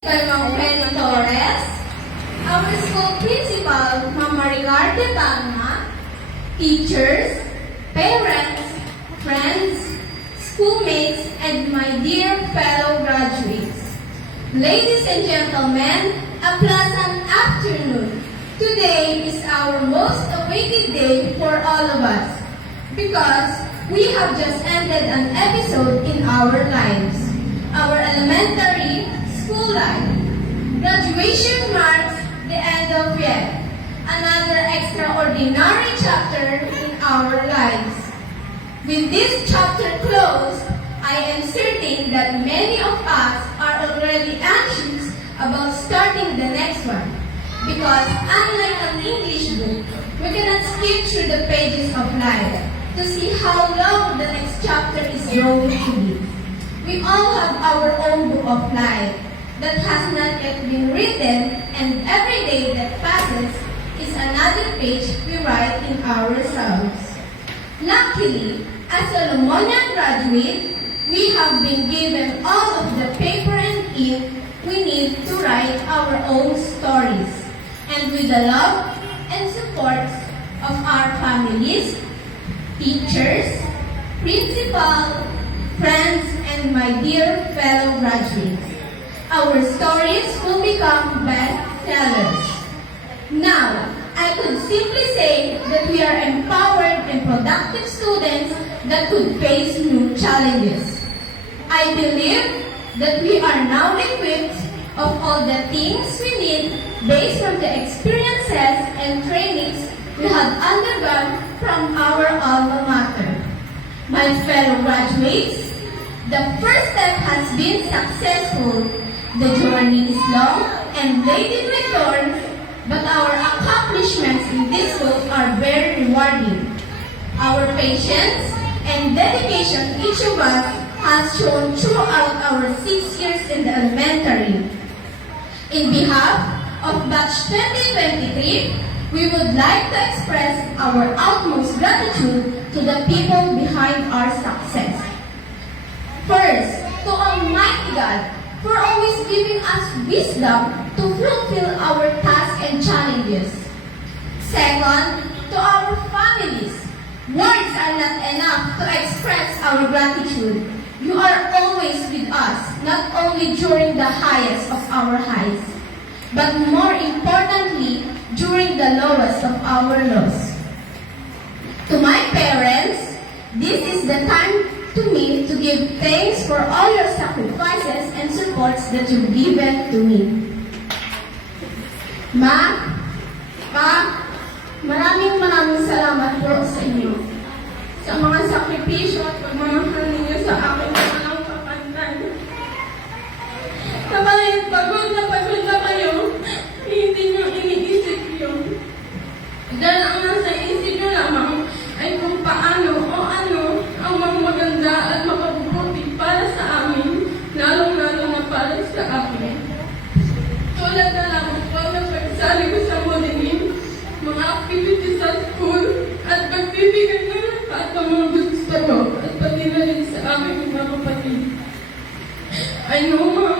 Kay Mang Penny Torres, our school principal, Mama Ricardo Tangma, teachers, parents, friends, schoolmates, and my dear fellow graduates. Ladies and gentlemen, a pleasant afternoon. Today is our most awaited day for all of us because we have just ended an episode in our lives, our elementary school life. Graduation marks the end of yet another extraordinary chapter in our lives. With this chapter closed, I am certain that many of us are already anxious about starting the next one. Because unlike an English book, we cannot skip through the pages of life to see how long the next chapter is going to be. We all have our own book of life that has not yet been written, and every day that passes is another page we write in ourselves. Luckily, as a Lumonian graduate, we have been given all of the paper and ink we need to write our own stories. And with the love and support of our families, teachers, principal, friends, and my dear fellow graduates, our stories will become bestsellers. Now, I could simply say that we are empowered and productive students that could face new challenges. I believe that we are now equipped of all the things we need based on the experiences and trainings we have undergone from our alma mater. My fellow graduates, the first step has been successful. The journey is long and laden with thorns, but our accomplishments in this book are very rewarding. Our patience and dedication each of us has shown throughout our 6 years in the elementary. In behalf of Batch 2023, we would like to express our utmost gratitude to the people behind our success. First, to Almighty God for always giving us wisdom to fulfill our tasks and challenges. Second, to our families. Words are not enough to express our gratitude. You are always with us, not only during the highest of our highs, but more importantly, during the lowest of our lows. To my parents, this is the time to me to give thanks for all your sacrifices and supports that you've given to me. Ma, Pa, maraming salamat po sa inyo. Sa mga sakripisyo at pagmamahal ninyo sa akin na walang kapantay. Kahit pagod na kayo, hindi nyo iniisip yun. Dahil ang nasa isip nyo lamang ay kung paano o ano ang mga maganda at makabubuti para sa amin, lalong-lalo na para sa akin. Tulad na lamang po na pagsali ko sa modeling, mga activities sa school, at pagbibigay ng lahat ng mga gusto ko at pati na rin sa aming mga kapatid. I know, mga